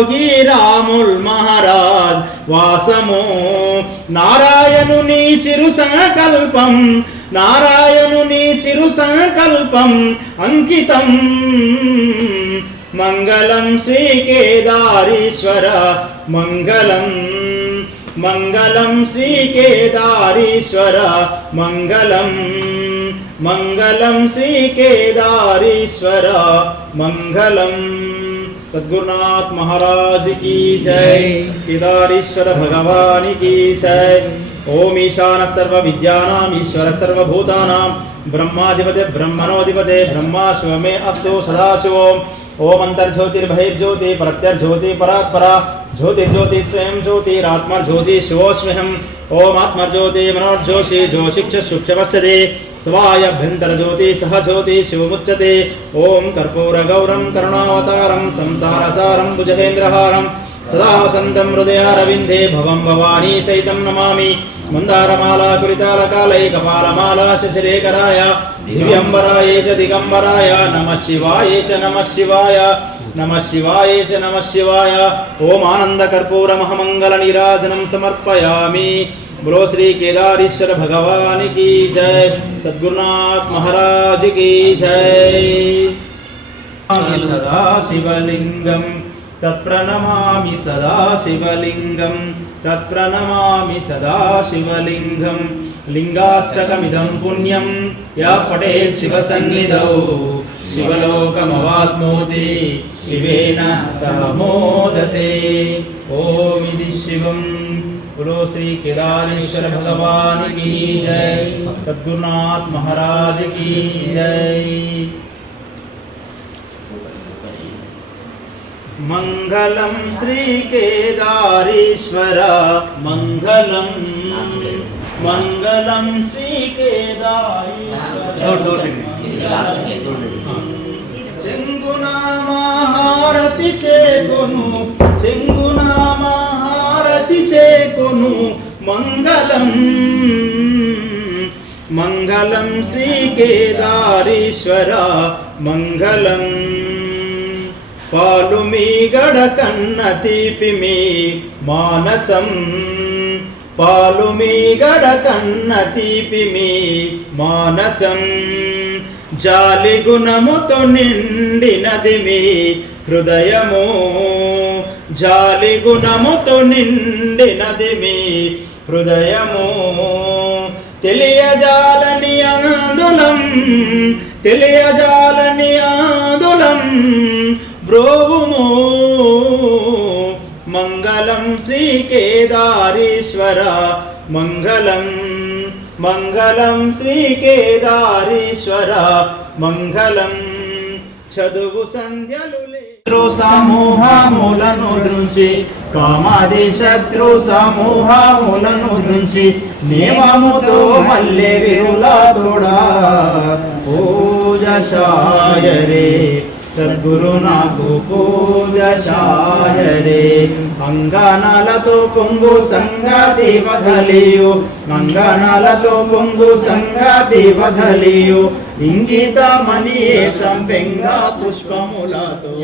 యోగి రాముల్ మహారాజ్ వాసము. నారాయణుని చిరు సంకల్పం నారాయణుని చిరు సంకల్పం అంకితం. మంగళం శ్రీ కేదారీశ్వర మంగళం. మంగళం శ్రీ కేదారీశ్వర మంగళం. మంగళం శ్రీ కేదారీశ్వర మంగళం. सद्गुरुनाथ महाराज की जय। केदारीश्वर भगवान की जय। ओम ईशान सर्व विद्यानाम ईश्वर सर्वभूतानां ब्रह्माधिपते ब्रह्मणोधिपते ब्रह्माश्व मे अस्तु सदाशिव ओम अंतर्ज्योतिर्भैर्ज्योति प्रत्यर्ज्योति परात्परा ज्योतिर्ज्योति स्वयं ज्योतिरात्मा ज्योति शिवोस्म्यहम् ओम आत्मज्योति मनोर्ज्योषि ज्योशिक्ष पश्यति स्वायभ्यन्तर ज्योति सह ज्योति शिवमुच्यते ओम कर्पूर गौरम करुणावतारम संसारसारम भुजगेन्द्रहारम सदा वसन्तं हृदयारविन्दे भवं भवानी सहितं नमामि मन्दारमाला कुरितालकालै कपालमाला शशिरेखराय दिव्यम्बराय च दिगम्बराय नमः शिवाय च नमः शिवाय नमः शिवाय च नमः शिवाय ॐ आनन्दकर्पूरमहमङ्गलनीराजनं समर्पयामि बोलो श्री केदारीश्वर भगवान की जय सद्गुरुनाथ महाराज की जय सदा शिवलिङ्गं तत्प्रणमामि सदा शिवलिङ्गं तत्प्रणमामि सदा शिवलिङ्गं लिङ्गाष्टकमिदं पुण्यं या पठे शिवसन्निधौ शिवलोकमवाप्नोति शिवेन सह मोदते ॐ इति शिवं बोलो श्री केदारेश्वर भगवान की जय। सदगुरुनाथ महाराज की जय। मङ्गलं श्रीकेदारेश्वर मङ्गलम् मङ्गलं श्रीकेदारेश्वर चेङ्गुना महारति चेङ्गुनु चेङ्गु మంగళం మంగళం శ్రీ కేదారీశ్వర మంగళం. పాలు మీ గడ కన్న తీపి మీ మానసం. పాలు మీ గడ కన్న తీపి మీ మానసం. జాలి గుణముతో నిండినది మీ హృదయము. జాలి గుణముతో నిండినది మీ హృదయము తెలియజాలని ఆందులం తెలియజాలని ఆందులం బ్రోవుము మంగళం శ్రీ కేదారీశ్వర మంగళం మంగళం శ్రీ కేదారీశ్వర మంగళం చదువు సంధ్యలు శత్రు సమూహములను దృంచి కామాది శత్రు సమూహములను దృంచి నియమముతో మల్లె విరులా తోడా పూజ శాయరే సద్గురు నాకు పూజ శాయరే అంగనాలతో కొంగు సంగతి వదలియు అంగనాలతో కొంగు సంగతి వదలియు ఇంగితమని సంపెంగా పుష్పములతో.